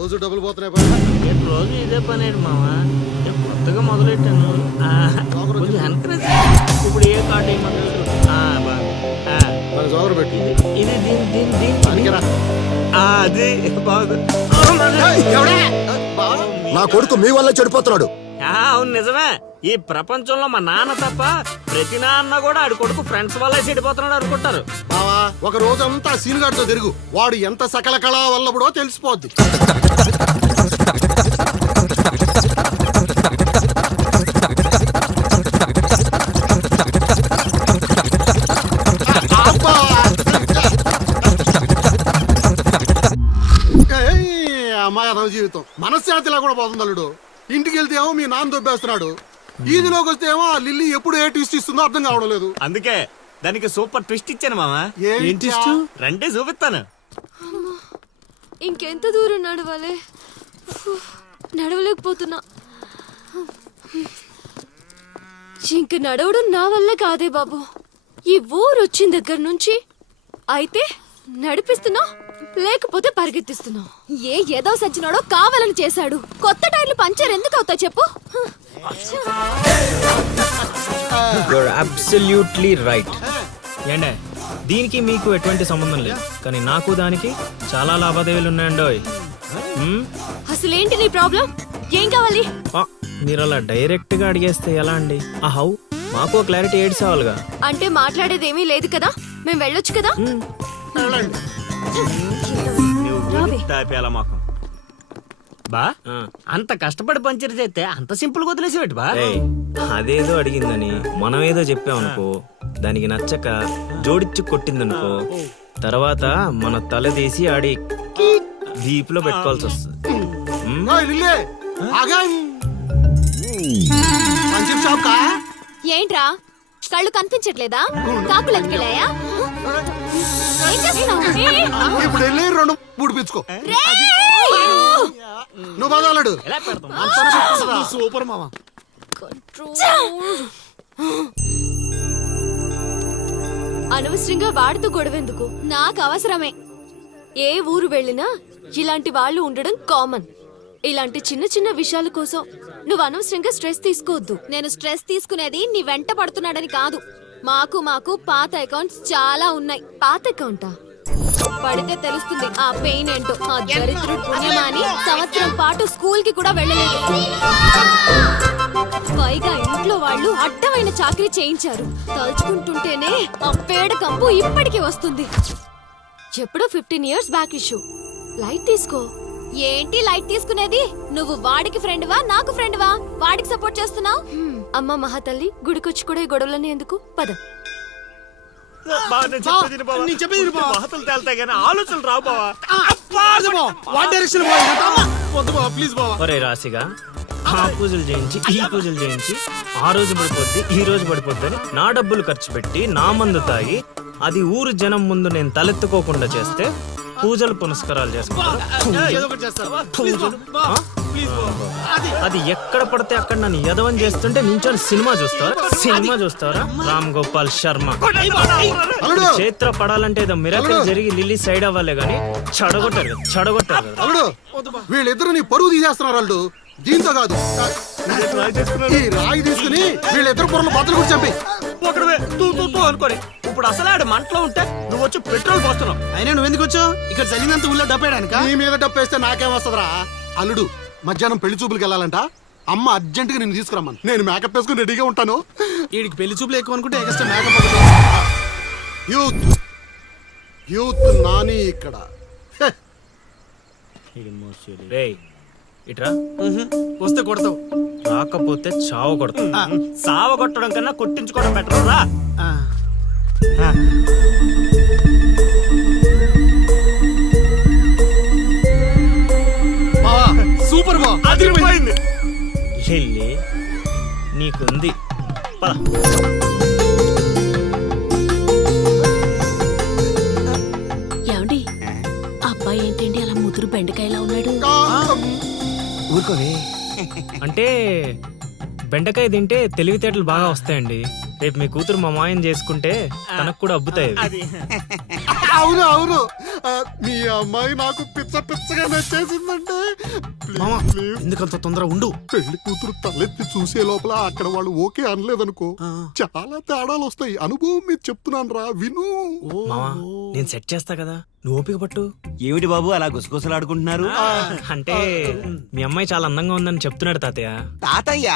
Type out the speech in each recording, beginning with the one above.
రోజు డబ్బులు పోతున్నాయి. రోజు ఇదే పని ఏంటి మావా? కొత్తగా మొదలెట్టాను. కొంచెం ఎంకరేజ్. ఇప్పుడు ఏ కార్డు వేయమంటారు? జోగరు పెట్టి ఇది అది బాగుంది. నా కొడుకు మీ వల్ల చెడిపోతున్నాడు. అవును నిజమే. ఈ ప్రపంచంలో మా నాన్న తప్ప ప్రతి నాన్న కూడా ఆడి కొడుకు ఫ్రెండ్స్ వల్లే చెడిపోతున్నాడు అనుకుంటారు. బావా ఒక రోజంతా సీనుగాడితో తిరుగు, వాడు ఎంత సకల కళా వల్లబడో తెలిసిపోద్ది. అమ్మాయి అదవ జీవితం మనశ్శాంతిలా కూడా పోతుంది అల్లుడు. ఇంటికి వెళ్తే ఏమో మీ నాన్న దొబ్బేస్తున్నాడు, ఈదిలోకి వస్తే ఏమో ఆ లిల్లీ ఎప్పుడు ఏ ట్విస్ట్ ఇస్తుందో అర్థం కావడం లేదు. అందుకే దానికి సూపర్ ట్విస్ట్ ఇచ్చాను మామా. రండి చూపిస్తాను. ఇంకెంత దూరం నడవాలి? నడవలేకపోతున్నా. ఇంక నడవడం నా వల్ల కాదే బాబు. ఈ ఊరు వచ్చిన దగ్గర నుంచి అయితే నడిపిస్తున్నా, లేకపోతే పరిగెత్తిస్తున్నా. ఏదో సచ్చినాడో కావాలని చేశాడు. కొత్త టైర్లు పంచర్ ఎందుకు అవుతా చెప్పు. Absolutely right. ఏండే దీనికి మీకు ఎటువంటి సంబంధం లేదు, కానీ నాకు దానికి చాలా లావాదేవీలు ఉన్నాయండోయ్. అసలేంటి నీ ప్రాబ్లం? ఏం కావాలి? మీరు అలా డైరెక్ట్ గా అడిగేస్తే ఎలా అండి? హౌ మాకు క్లారిటీ ఏడ్చావాలిగా. అంటే మాట్లాడేదేమీ లేదు కదా, మేము వెళ్ళొచ్చు కదా. బా అంత కష్టపడి పంచర్ చేస్తే అంత సింపుల్ గా వదిలేసేవాటి బా. అదేదో అడిగిందని మనం ఏదో చెప్పామనుకో, దానికి నచ్చక జోడిచ్చి కొట్టిందనుకో, తర్వాత మన తల తీసి ఆడి దీపులో పెట్టుకోవాల్సి వస్తుంది. ఏంట్రా కళ్ళు కనిపించట్లేదా? కాకులు ఎత్తుకెళ్ళాయా? ఇప్పుడు వెళ్ళి రెండు ముడిపించుకో. నువ్వు బాగాలడు సూపర్ మామ. అనవసరంగా వాడితో గొడవెందుకు? నాకు అవసరమే. ఏ ఊరు వెళ్ళినా ఇలాంటి వాళ్ళు ఉండడం కామన్. ఇలాంటి చిన్న చిన్న విషయాల కోసం నువ్వు అనవసరంగా స్ట్రెస్ తీసుకోవద్దు. నేను స్ట్రెస్ తీసుకునేది నీ వెంట పడుతున్నాడని కాదు. మాకు పాత అకౌంట్స్ చాలా ఉన్నాయి. పాత అకౌంటా? పడితే తెలుస్తుంది ఆ పెయిన్ ఏంటో. ఆ దరిద్రుడు పుణ్యమాని సంవత్సరం పాటు స్కూల్ కి కూడా వెళ్ళలేదు. పైగా ఇంట్లో వాళ్ళు అడ్డమైన చాకరీ చేయించారు. తలుచుకుంటుంటేనే ఆ పేడ కంపు ఇప్పటికీ వస్తుంది. ఎప్పుడో 15 years బ్యాక్ ఇష్యూ. లైట్ తీసుకో. ఏంటి లైట్ తీసుకునేది? నువ్వు వాడికి ఫ్రెండ్వా నాకు ఫ్రెండ్వా? వాడికి సపోర్ట్ చేస్తున్నావు? అమ్మ మహాతల్లి గుడికొచ్చి కూడా ఈ గొడవలని ఎందుకు? పద. ఆలోచనలు రావు బావా. రాశిగా ఆ పూజలు చేయించి ఈ పూజలు చేయించి ఆ రోజు పడిపోద్ది ఈ రోజు పడిపోద్ది అని నా డబ్బులు ఖర్చు పెట్టి నా మందు తాగి అది ఊరు జనం ముందు నేను తలెత్తుకోకుండా చేస్తే పూజలు పునస్కారాలు చేసుకుంటారు. అది ఎక్కడ పడితే అక్కడ నన్ను యదవం చేస్తుంటే నించొని సినిమా చూస్తారా? రామ్ గోపాల్ శర్మ. చేత్ర పడాలంటే ఏదో మిరాకిల్ జరిగి లిల్లీ సైడ్ అవ్వాలే గానీ చెడగొట్టారు. వీళ్ళిద్దరు నీ పరువు తీసేస్తున్నారు వాళ్ళు. దీంతో కాదు, ఈ రాయి తీసుకుని వీళ్ళిద్దరు పొరలు బద్దలు కూడా చంపి అనుకోని ఇప్పుడు అసలు ఆడు మంటలో ఉంటే నువ్వు వచ్చి పెట్రోల్ పోస్తున్నావు. అయినా నువ్వెందుకు వచ్చావు? ఇక్కడ జరిగినంత ఊళ్ళో డబ్బేయడానికా? నీ మీద డబ్బేస్తే నాకేం వస్తుందిరా? అల్లుడు మధ్యాహ్నం పెళ్లి చూపులకు వెళ్ళాలంట. అమ్మ అర్జెంట్ గా నేను తీసుకురమ్మను. నేను మేకప్ వేసుకుని రెడీగా ఉంటాను. వీడికి పెళ్లి చూపులు ఎక్కువ అనుకుంటే ఎక్స్ట్రా మేకప్. యూత్ నాని ఇక్కడ. ఇట్రా. వస్తే కొడతావు, రాకపోతే చావు కొడతావు. సావ కొట్టడం కన్నా కొట్టించుకోవడం బెటర్ రా. సూపర్ బా, అదిరిపోయింది. లిల్లీ నీకుంది. ఏమండి అబ్బాయి ఏంటండి అలా ముదురు బెండకాయలా ఉన్నాడు? అంటే బెండకాయ తింటే తెలివితేటలు బాగా వస్తాయండి. రేపు మీ కూతురు మా మాయం చేసుకుంటే తనకు కూడా అబ్బుతాయి. అవును అవును, మీ అమ్మాయి నాకు పిచ్చ పిచ్చగా నచ్చేసిందంటే మామ ప్లీజ్, ప్లీజ్. ఎందుకంత తొందర ఉండు. పెళ్లి కూతురు తలెత్తి చూసే లోపల అక్కడ వాళ్ళు ఓకే అనలేదనుకో చాలా తేడాలు వస్తాయి. అనుభవం మీద చెప్తున్నాను రా, విను. మావా నేను సెట్ చేస్తా కదా, నువ్వు ఓపిక పట్టు. ఏమిటి బాబు అలా గుసగుసలాడుకుంటున్నారు? అంటే మీ అమ్మాయి చాలా అందంగా ఉందని చెప్తున్నాడు తాతయ్య. తాతయ్య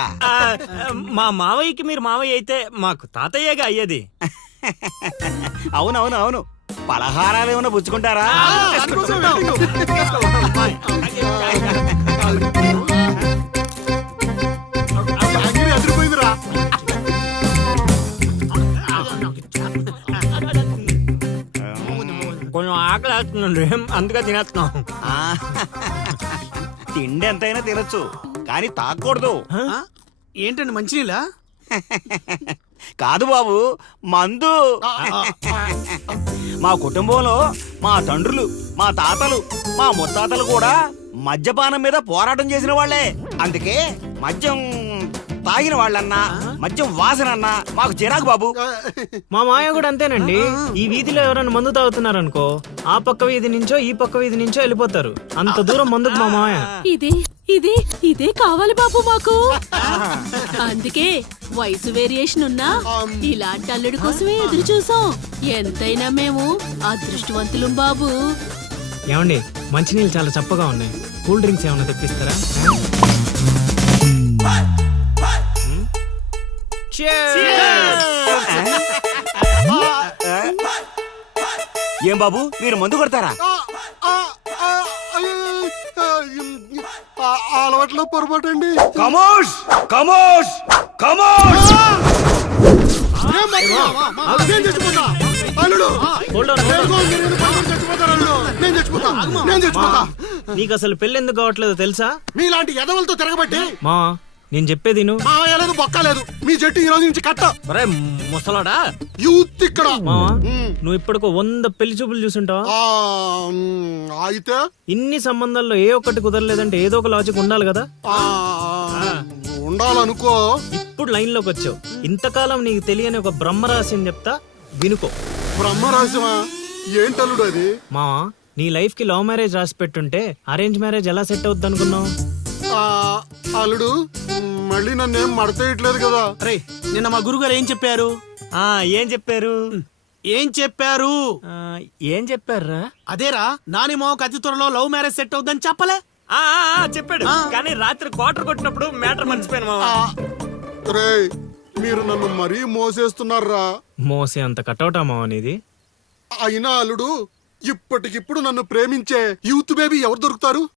మా మావయ్యకి మీరు మావయ్య అయితే మాకు తాతయ్యగా అయ్యేది. అవునవును అవును. పలహారాలు ఏమైనా పుచ్చుకుంటారా? జాంగిరీ అదిరిపోయిందిరా. కొంచెం ఆకలి వేస్తుందండి, అందుకే తినేస్తున్నాం. ఆ, తిండి ఎంతైనా తినొచ్చు కానీ తాగకూడదు. ఆ? ఏంటండి మంచినీళ్ళ? కాదు బాబు, మందు. మా కుటుంబంలో మా తండ్రులు, మా తాతలు, మా ముత్తాతలు కూడా మద్యపానం మీద పోరాటం చేసిన వాళ్ళే. అందుకే మద్యం తాగిన వాళ్ళన్నా మద్యం వాసనన్నా మాకు చిరాకు బాబు. మా మాయ కూడా అంతేనండి. ఈ వీధిలో ఎవరైనా మందు తాగుతున్నారనుకో, ఆ పక్క వీధి నుంచో ఈ పక్క వీధి నుంచో వెళ్ళిపోతారు. అంత దూరం మందుకు మా మాయ. ఇదే కావాలి బాబు మాకు. అందుకే వయసు వేరియేషన్ ఉన్నా ఇలాంటి అల్లుడి కోసమే ఎదురు చూసాం. ఎంతైనా మేము అదృష్టవంతులం బాబు. ఏమండి మంచినీళ్ళు చాలా చప్పగా ఉన్నాయి, కూల్ డ్రింక్స్ ఏమైనా తెప్పిస్తారా? ఏం బాబు మీరు మందు కొడతారా? ఆ అలవాట్లో పొరపాటు అండి. కమోష్ కమోష్ కమోష్. నేను చచ్చిపోతా అల్లుడు. Hold on, hold on. మీరు చచ్చిపోతారు అల్లుడు. నేను చచ్చిపోతా, నేను చచ్చిపోతా. నీకు అసలు పెళ్లి ఎందుకు కావట్లేదో తెలుసా? మీలాంటి ఎదవలతో తిరగబట్టి మా నేను చెప్పేది నువ్వు. మావయ్య లేదు, బొక్క లేదు. మీ జట్టు ఈ రోజు నుంచి కట్ట. ముసలాడా యూత్ ఇక్కడ. మావా నువ్వు ఇప్పటికో 100 పెళ్లి చూపులు చూసుంటావా? అయితే ఇన్ని సంబంధాల్లో ఏ ఒక్కటి కుదరలేదంటే ఏదో ఒక లాజిక్ ఉండాలి కదా. ఉండాలనుకో. ఇప్పుడు లైన్ లోకి వచ్చావు. ఇంతకాలం నీకు తెలియని ఒక బ్రహ్మరహస్యం చెప్తా, వినుకో. బ్రహ్మరహస్యమా? ఏంటల్లుడు అది? మావా నీ లైఫ్ కి లవ్ మ్యారేజ్ రాసి పెట్టుంటే అరేంజ్ మ్యారేజ్ ఎలా సెట్ అవుద్ది అనుకున్నావు? అల్లుడు మళ్ళీ నన్నేం మడతేయట్లేదు కదా. అరే నిన్న మా గురుగారు ఏం చెప్పారు? ఏం చెప్పారు? ఏం చెప్పారు? ఏం చెప్పారా? అదేరా నాని మావకు అతి త్వరలో లవ్ మ్యారేజ్ సెట్ అవుద్దని చెప్పలే? చెప్పాడు, కానీ రాత్రి క్వార్టర్ కొట్టినప్పుడు మ్యాటర్ మర్చిపోయాను మావా. రేయ్ మీరు నన్ను మరీ మోసేస్తున్నారా? మోసే అంత కటౌటా మావా నీది? అయినా అల్లుడు ఇప్పటికిప్పుడు నన్ను ప్రేమించే యూత్ బేబీ ఎవరు దొరుకుతారు?